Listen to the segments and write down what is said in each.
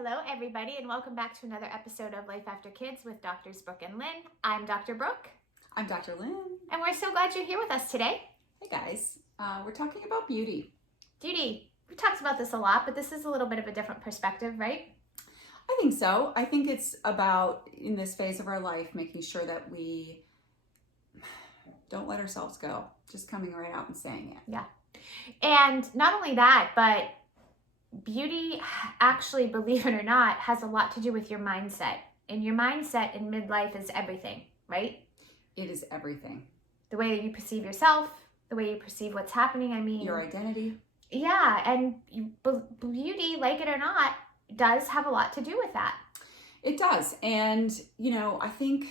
Hello, everybody, and welcome back to another episode of Life After Kids with Doctors Brooke and Lynne. I'm Dr. Brooke. I'm Dr. Lynne. And we're so glad you're here with us today. Hey guys, we're talking about beauty. Beauty. We've talked about this a lot, but this is a little bit of a different perspective, right? I think so. I think it's about, in this phase of our life, making sure that we don't let ourselves go. Just coming right out and saying it. Yeah. And not only that, but beauty actually, believe it or not, has a lot to do with your mindset. And your mindset in midlife is everything, right? It is everything. The way that you perceive yourself, the way you perceive what's happening. I mean, your identity. Yeah, and beauty, like it or not, does have a lot to do with that. It does. And, I think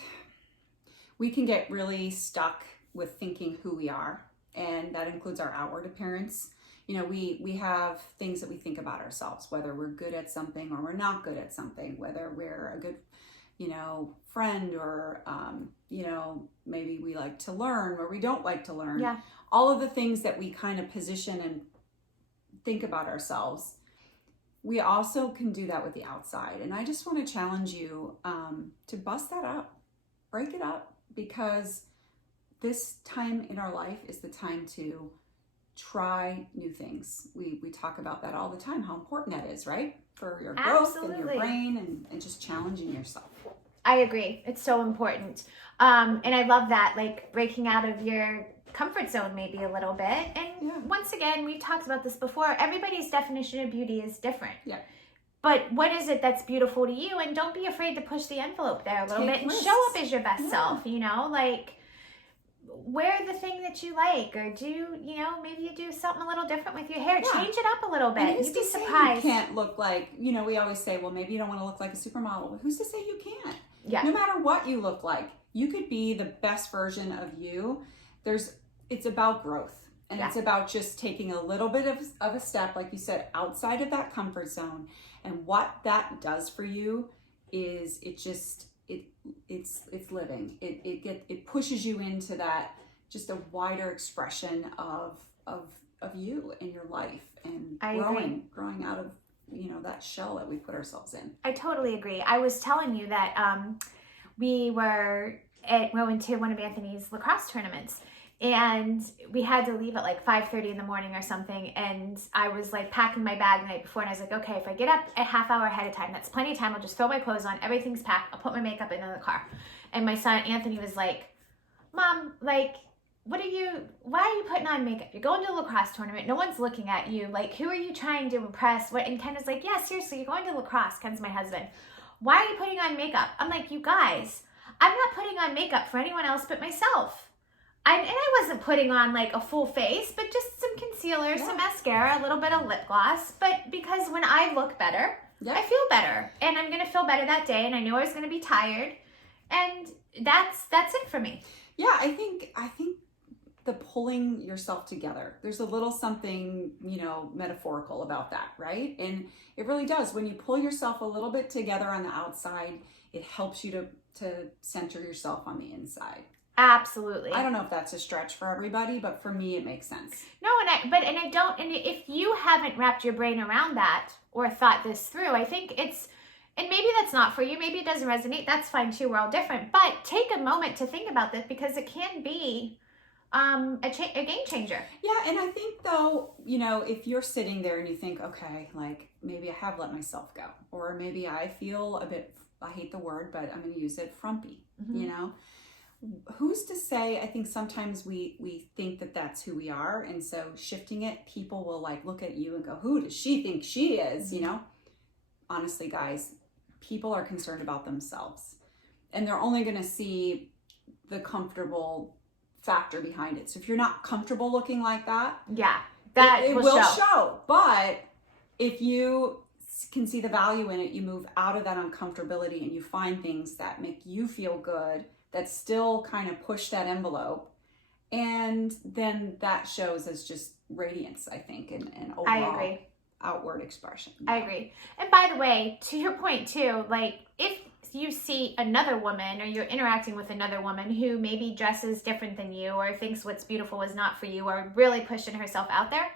we can get really stuck with thinking who we are. And that includes our outward appearance. We have things that we think about ourselves, whether we're good at something or we're not good at something, whether we're a good, friend or, maybe we like to learn or we don't like to learn. Yeah. All of the things that we kind of position and think about ourselves. We also can do that with the outside. And I just want to challenge you to bust that up, break it up, because this time in our life is the time to try new things. We talk about that all the time, how important that is, right? For your growth and your brain and just challenging yourself. I agree. It's so important. And I love that, like breaking out of your comfort zone maybe a little bit. And once again, we've talked about this before. Everybody's definition of beauty is different. Yeah. But what is it that's beautiful to you? And don't be afraid to push the envelope there a little bit and show up as your best self, like wear the thing that you like, or do, maybe you do something a little different with your hair. Change it up a little bit. You'd be surprised. You can't look like, we always say, well, maybe you don't want to look like a supermodel. But who's to say you can't? Yeah. No matter what you look like, you could be the best version of you. It's about growth. And it's about just taking a little bit of a step, like you said, outside of that comfort zone. And what that does for you is it's living. It pushes you into that, just a wider expression of you in your life, and growing out of that shell that we put ourselves in. I totally agree. I was telling you that we were going to one of Anthony's lacrosse tournaments, and we had to leave at like 5:30 in the morning or something. And I was like packing my bag the night before, and I was like, okay, if I get up a half hour ahead of time, that's plenty of time. I'll just throw my clothes on, everything's packed, I'll put my makeup in the car. And my son Anthony was like, Mom, like, why are you putting on makeup? You're going to a lacrosse tournament, no one's looking at you, like, who are you trying to impress? And Ken was like, yeah, seriously, you're going to lacrosse. Ken's my husband. Why are you putting on makeup? I'm like, you guys, I'm not putting on makeup for anyone else but myself. And I wasn't putting on like a full face, but just some concealer, some mascara, a little bit of lip gloss. But because when I look better, I feel better. And I'm going to feel better that day. And I knew I was going to be tired. And that's it for me. Yeah, I think the pulling yourself together, there's a little something, metaphorical about that, right? And it really does. When you pull yourself a little bit together on the outside, it helps you to center yourself on the inside. Absolutely. I don't know if that's a stretch for everybody, but for me, it makes sense. No, and if you haven't wrapped your brain around that or thought this through, I think and maybe that's not for you, maybe it doesn't resonate, that's fine too, we're all different, but take a moment to think about this, because it can be a game changer. Yeah, and I think though, if you're sitting there and you think, okay, like maybe I have let myself go, or maybe I feel a bit, I hate the word, but I'm going to use it, frumpy, Who's to say? I think sometimes we think that that's who we are, and so shifting it, people will like look at you and go, who does she think she is? Honestly, guys, people are concerned about themselves, and they're only going to see the comfortable factor behind it. So if you're not comfortable looking like that, it will show. But if you can see the value in it, you move out of that uncomfortability and you find things that make you feel good, that still kind of push that envelope, and then that shows as just radiance, I think, and overall outward expression. I agree. And by the way, to your point too, like if you see another woman, or you're interacting with another woman who maybe dresses different than you, or thinks what's beautiful is not for you, or really pushing herself out there,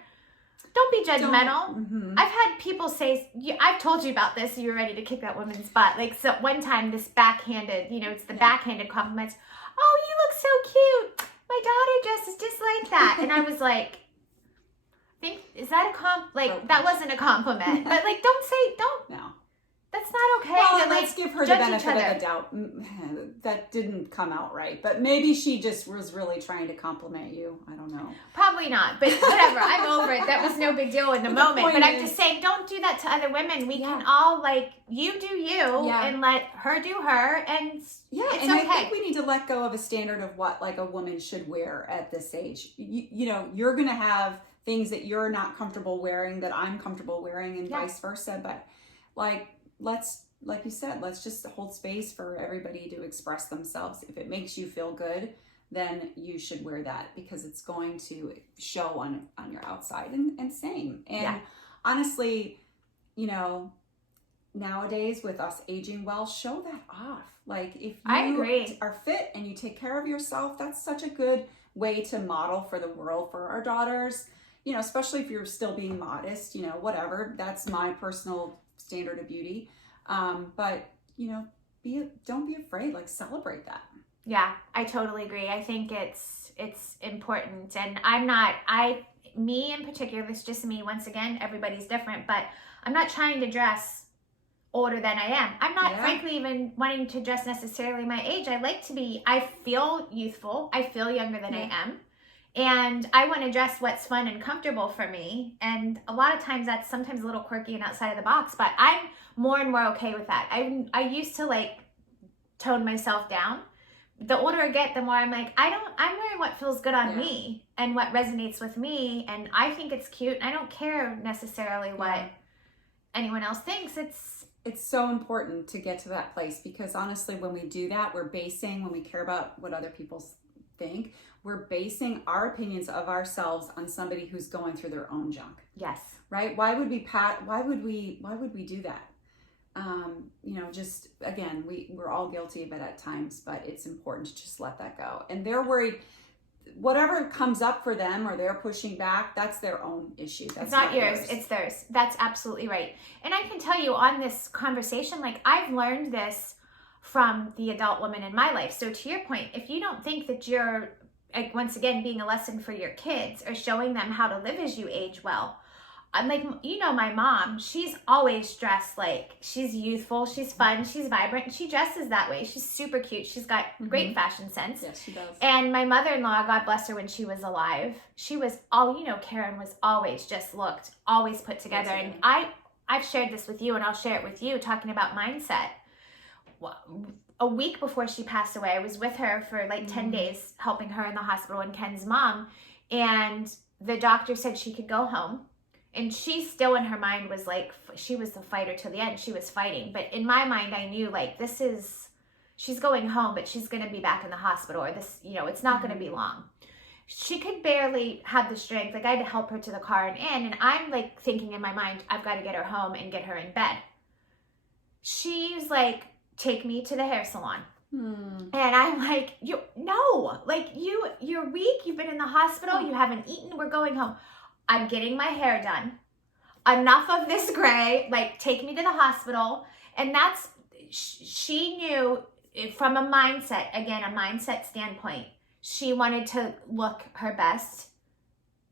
don't be judgmental. Mm-hmm. I've had people say, I've told you about this, you were ready to kick that woman's butt. Like, so one time, this backhanded, it's the backhanded compliments. Oh, you look so cute. My daughter dresses just like that. And I was like, is that that wasn't a compliment. But like, No. That's not okay. Well, to, and let's give her the benefit of the doubt. That didn't come out right. But maybe she just was really trying to compliment you. I don't know. Probably not. But whatever. I'm over it. That was no big deal in the moment. But I'm just saying, don't do that to other women. We can all, you do you and let her do her. And it's okay. I think we need to let go of a standard of what, a woman should wear at this age. You're going to have things that you're not comfortable wearing that I'm comfortable wearing and vice versa. But, let's, like you said, let's just hold space for everybody to express themselves. If it makes you feel good, then you should wear that because it's going to show on your outside and same. And honestly, nowadays with us aging well, show that off. If you are fit and you take care of yourself, that's such a good way to model for the world, for our daughters, especially if you're still being modest, whatever. That's my personal standard of beauty. But don't be afraid, celebrate that. Yeah, I totally agree. I think it's important. And me in particular, this is just me, once again, everybody's different, but I'm not trying to dress older than I am. I'm not frankly even wanting to dress necessarily my age. I feel youthful. I feel younger than I am. And I want to dress what's fun and comfortable for me. And a lot of times that's sometimes a little quirky and outside of the box, but I'm more and more okay with that. I used to tone myself down. The older I get, the more I'm I'm wearing what feels good on me and what resonates with me. And I think it's cute. I don't care necessarily what anyone else thinks. It's so important to get to that place because honestly, when we do that, when we care about what other people think, we're basing our opinions of ourselves on somebody who's going through their own junk. Yes. Right? Why would we do that? Just again, we're all guilty of it at times, but it's important to just let that go. And they're worried whatever comes up for them or they're pushing back, that's their own issue. That's it's not yours, it's theirs. That's absolutely right. And I can tell you on this conversation, I've learned this from the adult women in my life. So to your point, if you don't think that you're once again being a lesson for your kids or showing them how to live as you age well, I'm my mom, she's always dressed she's youthful, she's fun, she's vibrant, and she dresses that way. She's super cute. She's got great fashion sense. Yes, she does. And my mother-in-law, God bless her, when she was alive, she was Karen was always always put together. And I've shared this with you and I'll share it with you, talking about mindset. A week before she passed away, I was with her for 10 days, helping her in the hospital and Ken's mom. And the doctor said she could go home. And she still in her mind was she was the fighter till the end. She was fighting. But in my mind, I knew she's going home, but she's going to be back in the hospital or this, it's not going to be long. She could barely have the strength. I had to help her to the car and in. And I'm thinking in my mind, I've got to get her home and get her in bed. She's take me to the hair salon. And I'm you're weak. You've been in the hospital. You haven't eaten. We're going home. I'm getting my hair done. Enough of this gray. Take me to the hospital. And she knew from a mindset standpoint, she wanted to look her best.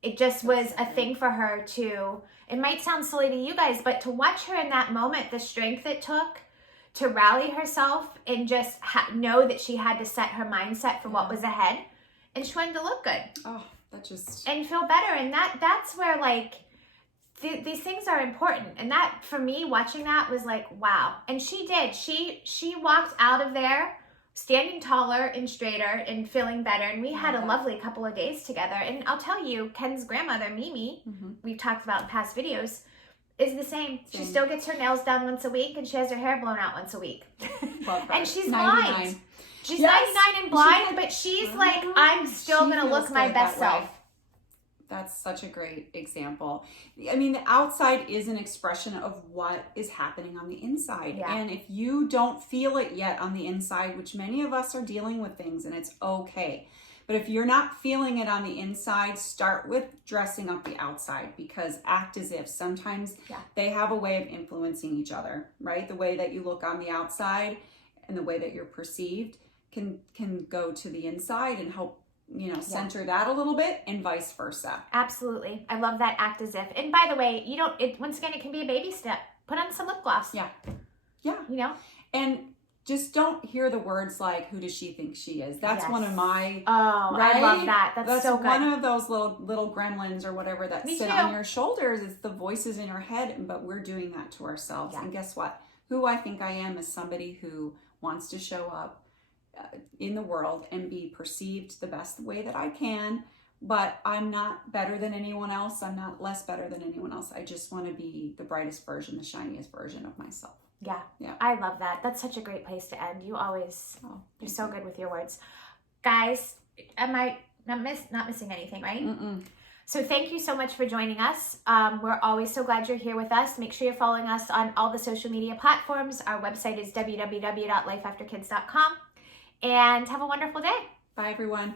It just was a thing for her it might sound silly to you guys, but to watch her in that moment, the strength it took to rally herself and just know that she had to set her mindset for what was ahead. And she wanted to look good. Oh. And feel better. And that's where these things are important. And that for me, watching that was wow. And she did. She walked out of there standing taller and straighter and feeling better. And we had a lovely couple of days together. And I'll tell you, Ken's grandmother, Mimi, we've talked about in past videos, is the same. She still gets her nails done once a week and she has her hair blown out once a week. And she's 99. Blind. She's 99 and blind, but she's I'm still going to look my best self. That's such a great example. I mean, the outside is an expression of what is happening on the inside. Yeah. And if you don't feel it yet on the inside, which many of us are dealing with things and it's okay. But if you're not feeling it on the inside, start with dressing up the outside, because act as if. Sometimes they have a way of influencing each other, right? The way that you look on the outside and the way that you're perceived can go to the inside and help, you know, center that a little bit, and vice versa. Absolutely. I love that, act as if. And by the way, once again, it can be a baby step. Put on some lip gloss. Yeah. You know? And just don't hear the words like, who does she think she is? That's one of my... Oh, right? I love that. That's so good. One of those little gremlins or whatever that sit on your shoulders. It's the voices in your head, but we're doing that to ourselves. And guess what? Who I think I am is somebody who wants to show up in the world and be perceived the best way that I can, but I'm not better than anyone else. I'm not less better than anyone else. I just want to be the brightest version, the shiniest version of myself. Yeah. I love that. That's such a great place to end. You always, you're so good with your words. Guys, am I not missing anything, right? Mm-mm. So thank you so much for joining us. We're always so glad you're here with us. Make sure you're following us on all the social media platforms. Our website is www.lifeafterkids.com. And have a wonderful day. Bye, everyone.